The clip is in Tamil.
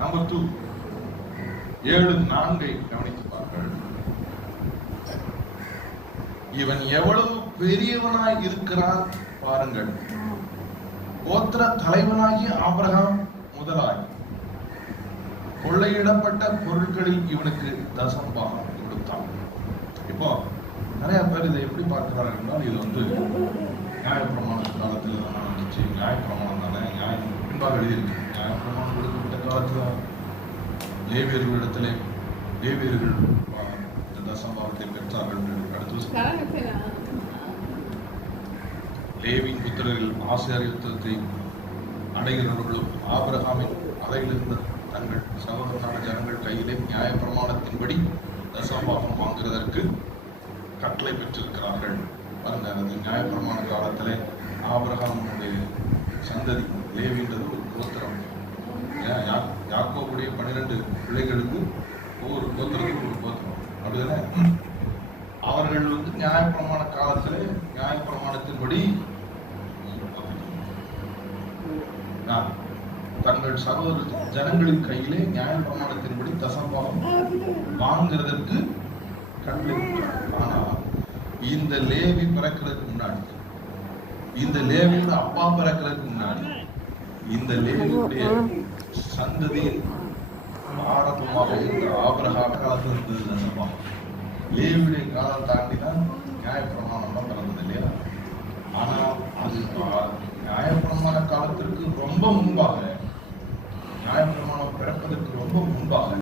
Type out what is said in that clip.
நம்பர் 2, 7:4 கவனித்து பாருங்கள். இவன் எவ்வளவு பெரியவனாய் இருக்கிறான் பாருங்கள். கோத்திர தலைவனாகி ஆபிரகாம் முதலாய் கொள்ளையிடப்பட்ட பொருட்களில் இவனுக்கு தசமபாகம் கொடுத்தான். இப்போ நிறைய பேர் இதை எப்படி பார்க்கிறார்கள் என்றால், இது நியாயப்பிரமாண காலத்தில் தான் நடந்துச்சு, நியாயப்பிரமாணம் தானே, நியாயம் பின்பாக எழுதியிருக்கு. நியாயப்பிரமாணம் கொடுக்கப்பட்ட காலத்தில் லேவியர்களிடத்திலே லேவியர்கள் இந்த தசமபாகத்தை பெற்றார்கள். அடுத்து லேவியின் புத்திரர்கள் ஆசீர்வாதத்தை அடைகிறவர்களும் ஆபிரகாமின் அறையிலிருந்த தங்கள் சகோதரனான ஜனங்கள் கையிலே நியாயப்பிரமாணத்தின்படி தசமபாகம் வாங்குவதற்கு கட்டளை பெற்றிருக்கிறார்கள். பாருங்க, அது நியாயப்பிரமாண காலத்துல ஆபிரகாமுடைய சந்ததி லேவின்றது ஒரு கோத்திரம். யாக்கோபுடைய 12 பிள்ளைகளுக்கு ஒவ்வொரு கோத்திரத்துக்கும் ஒரு கோத்திரம், அப்படிதானே? அவர்கள் நியாயப்பிரமாண காலத்துல நியாயப்பிரமாணத்தின்படி தங்கள் சகோதர ஜனங்களின் கையிலே நியாயப்பிரமாணத்தின்படி தசமபாகம் வாங்குறதற்கு கட்டளை. ஆனா இந்த லேவி பிறக்கிறதுக்கு முன்னாடி, இந்த லேவியோட அப்பா பிறக்கிறதுக்கு முன்னாடி, இந்த லேவியுடைய சந்ததியின் ஆரம்பமாக இருந்த ஆபிரகாம் காலத்தில் இருந்தது தசமபாகம். லேவியுடைய காலம் தாண்டிதான் நியாயப்பிரமாணம் தான் பிறந்தது இல்லையா? ஆனா அது நியாயப்பிரமாண காலத்திற்கு ரொம்ப முன்பாக